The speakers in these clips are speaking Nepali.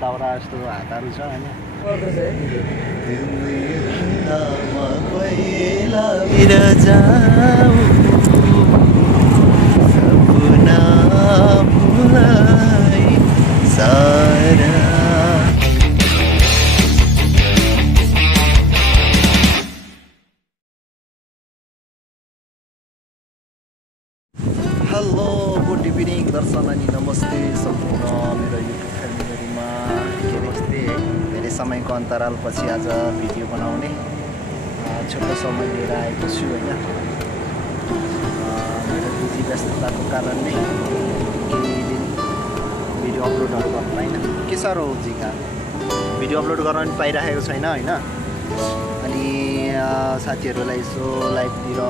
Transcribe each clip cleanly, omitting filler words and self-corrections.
दाउरा जस्तो हातहरू छ होइन। हेलो गुड इभिनिङ दर्शन अनि नमस्ते सम्पूर्ण मेरो युट्युब फ्यामिलीमा नमस्ते। धेरै समयको अन्तरालपछि आज भिडियो बनाउने छोटो समय लिएर आएको छु होइन। मेरो बिजी व्यस्तताको कारणले केही दिन भिडियो अपलोडहरू गर्न पाइनँ। के साह्रो जिगा भिडियो अपलोड गर्न पनि पाइरहेको छैन होइन। अनि साथीहरूलाई यसो लाइभतिर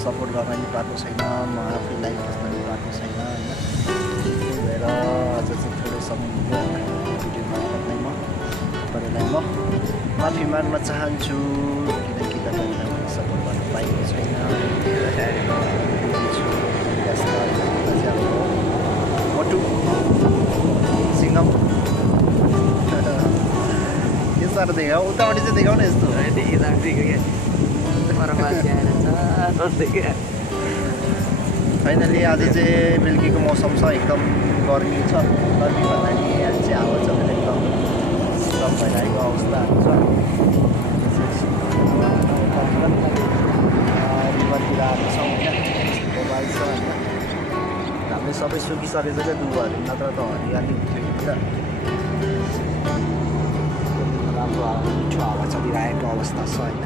सपोर्ट गर्न पनि पाएको छैन, म आफै लाइभ बस्न पनि पाएको छैन होइन। त्यही भएर आज चाहिँ थोरै समय मिल्यो भिडियो मार्फत नै म तपाईँलाई म माफी माग्न चाहन्छु, किनकि तपाईँहरूलाई सपोर्ट गर्न पाएको छैन। मोटु सिङ्गम के साह्रो देखाऊ, उतापट्टि चाहिँ देखाउ न यस्तो फाइनली आज चाहिँ बेलुकीको मौसम छ, एकदम गर्मी छ। गर्मी भन्दा नि आज चाहिँ हावा चलेर एकदम शीतल भइरहेको अवस्थाहरू छ। रिभरतिर आएको छौँ होइन, मोबाइल छ होइन। हामीले सबै सुकिसकेको छ डुबाहरू, नत्र त हरियाली हुन्थ्यो नि त। राम्रो मिठो हावा चलिरहेको अवस्था छ होइन।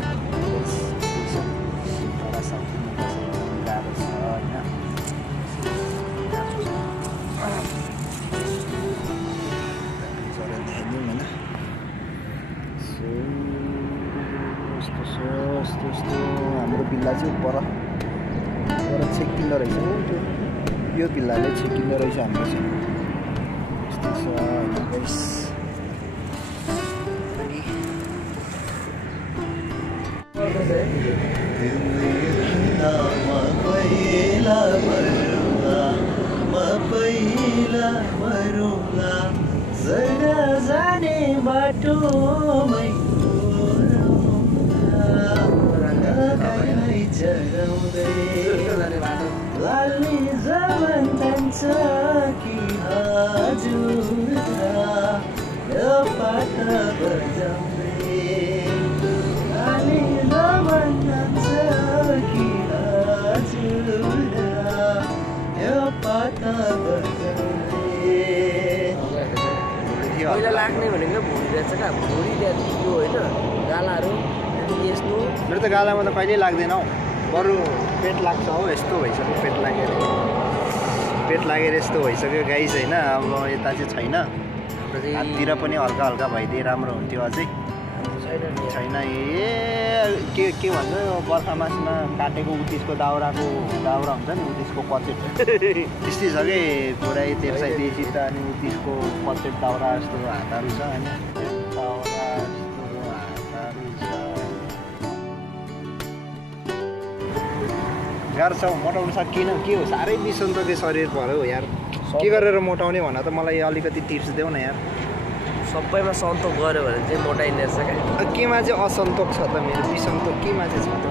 यस्तो हाम्रो बिल्ला चाहिँ पर छेकिँदो रहेछ। यो बिल्लाले छेकिँदो रहेछ हाम्रो चाहिँ। यस्तो छ गाइस। जाने बाटोमै लाली जमन जान्छ कि हजुर यो पाटा बजाउँदै। लाली जमन जान्छ कि हजुर यो पाटा बजाउँदै। पहिला लाग्ने भनेको भुँडी रहेछ क्या, भुँडी यो होइन गालाहरू यस्तो। मेरो त गालामा त कहिल्यै लाग्दैन हौ, बरु पेट लाग्छ हौ। यस्तो भइसक्यो पेट लागेर यस्तो भइसक्यो गाइस होइन। अब यता चाहिँ छैन, हाततिर पनि हल्का हल्का भइदिए राम्रो हुन्थ्यो। अझै छैन। के भन्छ बर्खा मासमा काटेको उत्तिसको दाउरा हुन्छ नि, उत्तिसको पचेट त्यस्तै छ कि पुरै त्यसै त। अनि उत्तिसको पचेट दाउरा जस्तो हातहरू छ होइन। दाउरा जस्तो हातहरू छ। गाह्रो छ मोटाउनु सकिएन। के हो साह्रै बिसन्तोकै शरीर पऱ्यो यार। के गरेर मोटाउने भन त, मलाई अलिकति टिप्स देऊ न यार। सबैमा सन्तोक गऱ्यो भने चाहिँ मोटाइने रहेछ क्या। केमा चाहिँ असन्तोक छ त मेरो? बिसन्तोक केमा चाहिँ छ त?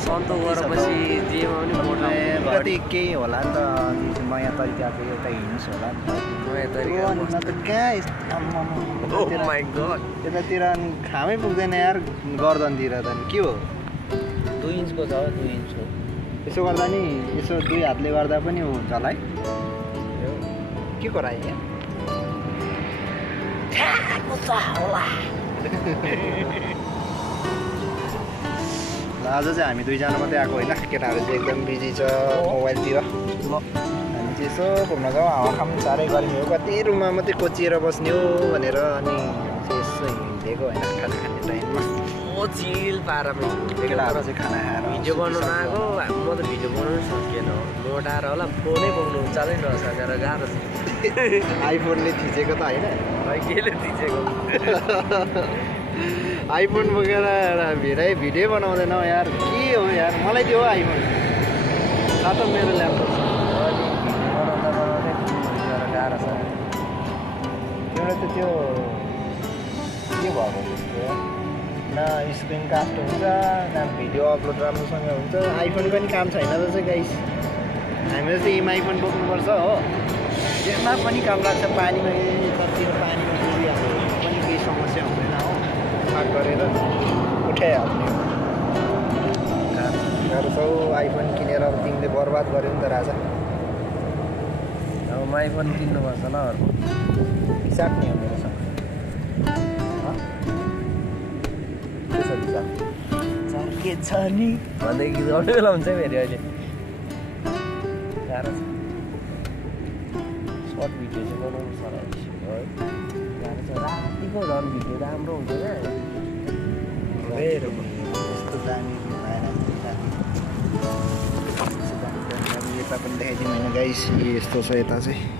सन्तोक गरेपछि जेमा पनि मोटाए कति केही होला नि त। नयाँ तरिकाको एउटा हिँड्नुहोस् होला नि त। नयाँ तरिका त कहाँ यतातिर खामै पुग्दैन यार गर्दनतिर त। के हो 2 इन्चको छ, 2 इन्चको। यसो गर्दा नि यसो 2 हातले गर्दा पनि हुन्छ होला है। के गराए यहाँ आज चाहिँ हामी दुईजना मात्रै आएको होइन। केटाहरू चाहिँ एकदम बिजी छ मोबाइलतिर। हामी चाहिँ यसो घुम्न जाउँ, हावा खाऊँ। साह्रै गर्मी हो, कति रुममा मात्रै कोचिएर बस्ने हो भनेर अनि यसो हिँडेको होइन खाना खाने टाइममा। चिल पारामा केटाहरू चाहिँ खाना खाएर भिडियो बनाउनु आएको। म त भिडियो बनाउनु सकेन, मोटाएर होला। फोनै बोक्नु चालै नसकेर गाह्रो छ। आइफोनले थिचेको त होइन, केले थिचेको? आइफोन बोकेर भिडियो बनाउँदैन यार। के हो यार, मलाई दियो आइफोन साथो मेरो ल्यापटप छ। भिडियो बनाउँदा गाह्रो छ। त्यो हाम्रो त त्यो के भएको न स्क्रिन कास्ट हुन्छ न भिडियो अपलोड राम्रोसँग हुन्छ आइफोन पनि काम छैन रहेछ गाइस हामीले चाहिँ एमआई पनि बोक्नुपर्छ हो त्यसमा पनि काम लाग्छ पानीमा कतिको पानीमा डुबिहाल्यो पनि केही समस्या हुँदैन हो पाक गरेर उठाइहाल्ने गाह्रो छ आइफोन किनेर अब तिमीले बर्बाद गर्यो नि त राजा अब आइफोन किन्नुपर्छ ल हिसाब नि हो मेरोसँग के छ नि भन्दै गीत गाउने बेला हुन्छ फेरि अहिले गाह्रो छ सर्ट भिडियो चाहिँ बनाउनु साह्रो है गाह्रो छ रातिको झन् भिडियो राम्रो हुन्छ क्या यस्तो दामी यता पनि देखाइदिउँ होइन गाइस यस्तो छ यता चाहिँ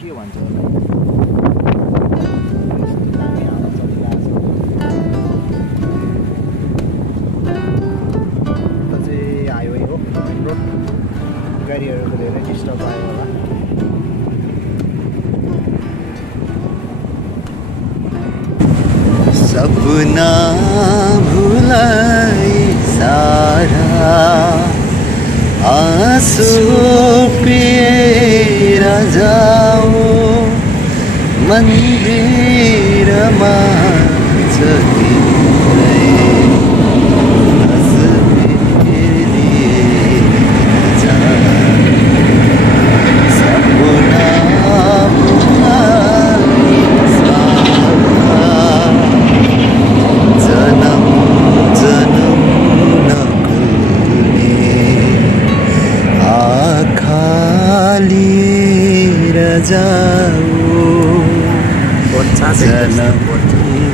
के भन्छ होला दामी हावा चलिरहेको छ उता चाहिँ हाइवे हो मेन रोड गाडीहरूको धेरै डिस्टर्ब आयो होला सपना भुलाई सारा आंसू पिएर जाओ मन्दिरमा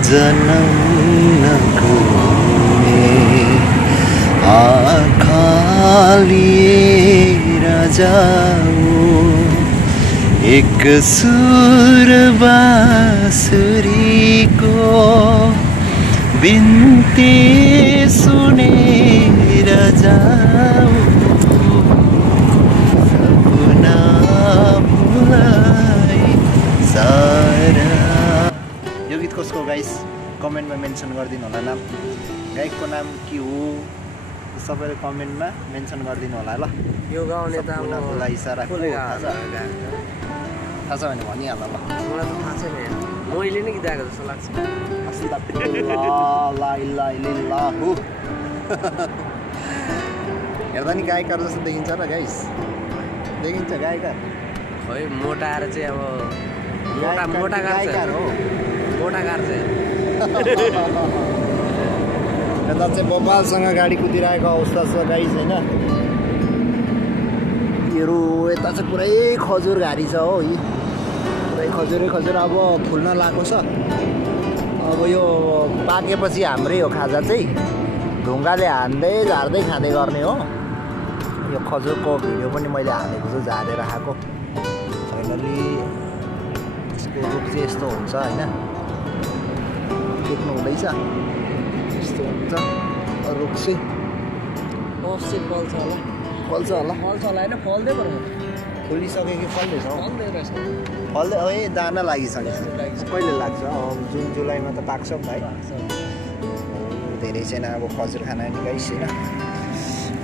जन्म नकुने आँखा लिएर जाऊ एक सुर बाँसुरीको बिन्ती सुनेर जाऊ सपना भुलाई सारा यो गीत कसको गाइस कमेन्टमा मेन्सन गरिदिनु होला नाम गायकको नाम के हो सबैले कमेन्टमा मेन्सन गरिदिनु होला ल यो गाउने त अब इसारा थाहा छ भने भनिहाल ल मलाई त थाहा छैन मैले नै गीत गाएको जस्तो लाग्छ हेर्दा नि गायकहरू जस्तो देखिन्छ र गाइस देखिन्छ गायकहरू खै मोटाएर चाहिँ अब मोटा गायकहरू हो मोटाकार चाहिँ यता चाहिँ बबालसँग गाडी कुदिरहेको अवस्था छ गाइस होइन योहरू यता चाहिँ पुरै खजुर घारी छ हो यी पुरै खजुर अब फुल्न लागेको छ अब यो पाकेपछि हाम्रै हो खाजा चाहिँ ढुङ्गाले हान्दै झार्दै खाँदै गर्ने हो यो खजुरको भिडियो पनि मैले हालेको छु झारेर खाएको फाइनली यसको रुख चाहिँ यस्तो हुन्छ होइन देख्नु हुँदैछ यस्तो हुन्छ रुख चाहिँ फल्छ होला फल्छ होला होइन फल्दै पर्छ फुलिसक्यो कि फल्दैछ फल्दै रहेछ फल्दै दाना लागिसकेछ कहिले लाग्छ जुन जुलाईमा त पाक्छ नि भाइ धेरै छैन अब खजुर खाना नि गाइस होइन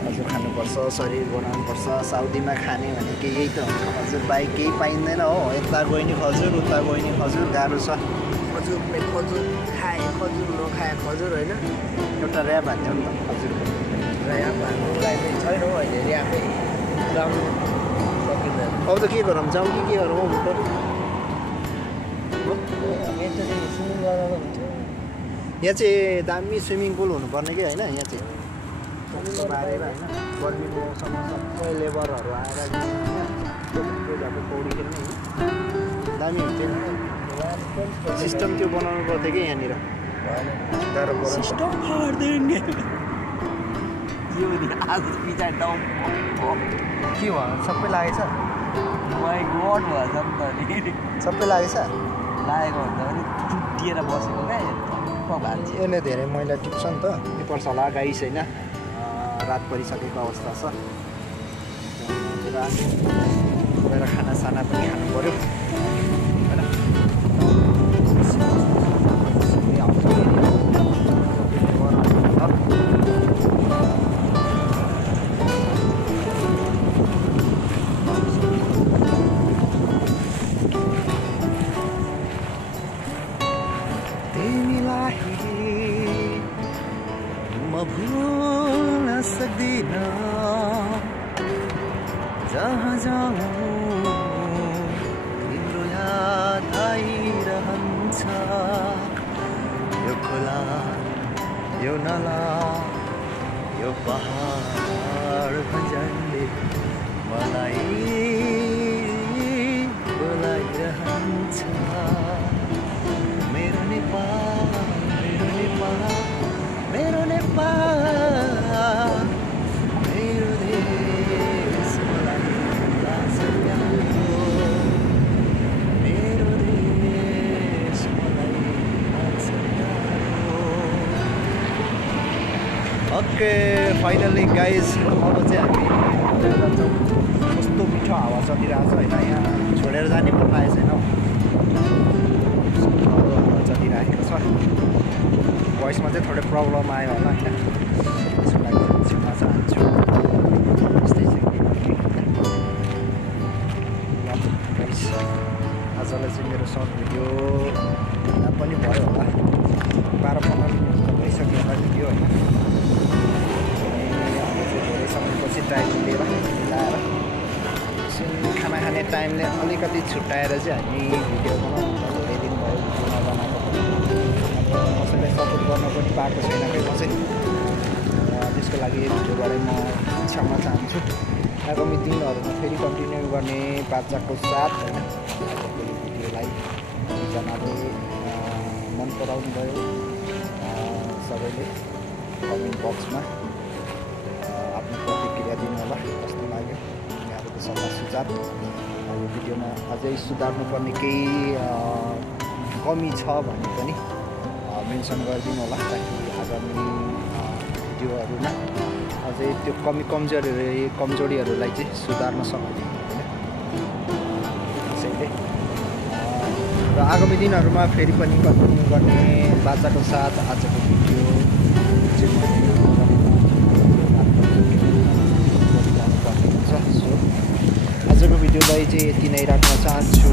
खजुर खानुपर्छ बनाउनुपर्छ, शरीर बनाउनुपर्छ। साउदीमा खाने भनेको यही त हो। खजुर बाहेक केही पाइँदैन हो। यता गयो नि खजुर, उता गयो नि खजुर, गाह्रो छ। खजुर खाए खजुर नखाए खजुर होइन एउटा ऱ्याप हान्थ्यो नि त खजुर। ऱ्याप हान्नुलाई चाहिँ छैन हौ अहिले ऱ्यापै गाउनु सकिँदैन। अब त के गरौँ, जाउँ कि के गरौँ हौ भुटर? एकचोटि स्विमिङ गर्दा त हुन्थ्यो। यहाँ चाहिँ दामी स्विमिङ पुल हुनुपर्ने कि होइन? यहाँ चाहिँ बारेर होइन गर्मीको मौसममा सबै लेबरहरू आएर गएको पौडी खेल्ने दामी हुन्थ्यो नि। सिस्टम त्यो बनाउनु पर्थ्यो कि यहाँनिर। सिस्टम आज पछाडि डाउन के भयो सबै लागेछ? माई गड भएछ नि त सबै लागेछ? लागेको भन्दा पनि चुटिएर बसेको क्या भान्ची। यसले धेरै मैला टिप्छ नि त। के पर्छ होला गाई छैन, रात परिसकेको अवस्था छ। गएर खानासाना पनि खानु पऱ्यो होइन। भुल्न सक्दिनँ जहाँ जाऊँ तिम्रो याद आइरहन्छ। यो खोला, यो नाला, यो पहाड भजनले मलाई बोलाइरहन्छ। मेरो नेपाल, मेरो नेपाल, मेरो नेपाल, मेरो देश मलाई लाग्छ प्यारो। मेरो देश मलाई लाग्छ प्यारो। ओके फाइनली गाइज अब चाहिँ हामी जान्छौँ। कस्तो मिठो हावा चलिरहेको छ होइन। यहाँ छोडेर जाने पनि पाएको छैन। चलिरहेको छ। भोइसमा चाहिँ थोरै प्रब्लम आयो होला होइन। त्यसको लागि क्षमा चाहन्छु। यस्तै चाहिँ आजलाई चाहिँ मेरो सर्ट भिडियो पनि भयो होला। 12-15 मिनट त भइसक्यो होला भिडियो होइन। अब चाहिँ धेरै समयपछि टाइम लिएर मिलाएर खाना खाने टाइमले अलिकति छुट्याएर चाहिँ हामी भिडियो बनाउनु धेरै दिन भयो भिडियो नबनाएको। कसैले सपोर्ट गर्न पनि पाएको छैन कि म चाहिँ। त्यसको लागि भिडियोबारे म क्षमा चाहन्छु। आगामी दिनहरूमा फेरि कन्टिन्यू गर्ने बाचाको साथ होइन। भिडियोलाई जनाले मन पराउनु भयो सबैले। कमेन्ट बक्समा आफ्नो प्रतिक्रिया दिनु होला कस्तो लाग्यो यहाँहरूको सल्लाह सुझाव। यो भिडियोमा अझै सुधार्नुपर्ने केही कमी छ भने पनि मेन्सन गरिदिनु होला ताकि आगामी भिडियोहरूमा अझै त्यो कमजोरीहरूलाई चाहिँ सुधार्न सक्ने होइन। त्यसैले र आगामी दिनहरूमा फेरि पनि कन्टिन्यू गर्ने बाचाको साथ आजको भिडियो आजको भिडियोलाई चाहिँ यति नै राख्न चाहन्छु।